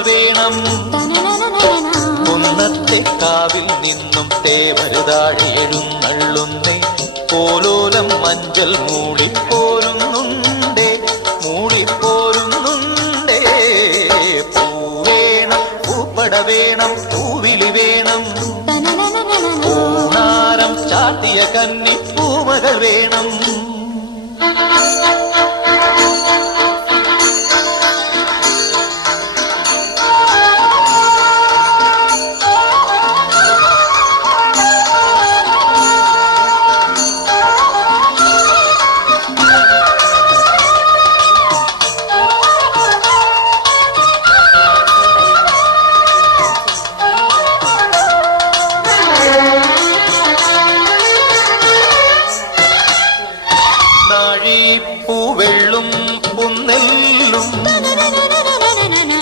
പൂമകൾ വേണം. കുന്നത്തെ കാവിൽ നിന്നും തേവരുതാഴെ എഴുന്നള്ളുന്നേ. പോലോലം മഞ്ചൽ മൂളിപ്പോരുന്നുണ്ടേ, മൂളിപ്പോരുന്നുണ്ടേ. പൂവേണം, പൂപ്പട വേണം, പൂവിളി വേണം. പൂനാരം ചാത്തിയ കന്നി പൂമകൾ വേണം. പൂവെള്ളും പുന്നെല്ലും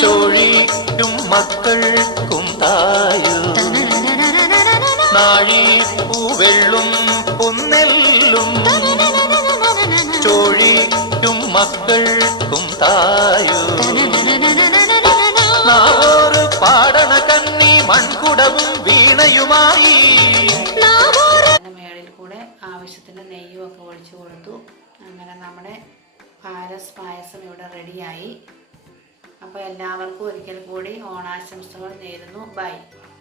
ചോഴിക്കും മക്കൾക്കും തായു. നാഴി പൂവെള്ളും പുന്നെല്ലും ചോഴിക്കും മക്കൾക്കും തായു. നാവോറ് പാടണ കന്നി മൺകുടവും വീണയുമായി. മേളിൽ കൂടെ ആവശ്യത്തിന് നെയ്യും ഒക്കെ ഒഴിച്ചു കൊടുത്തു. അങ്ങനെ നമ്മുടെ പായസം ഇവിടെ റെഡിയായി. അപ്പോൾ എല്ലാവർക്കും ഒരിക്കൽ കൂടി ഓണാശംസകൾ നേരുന്നു. ബൈ.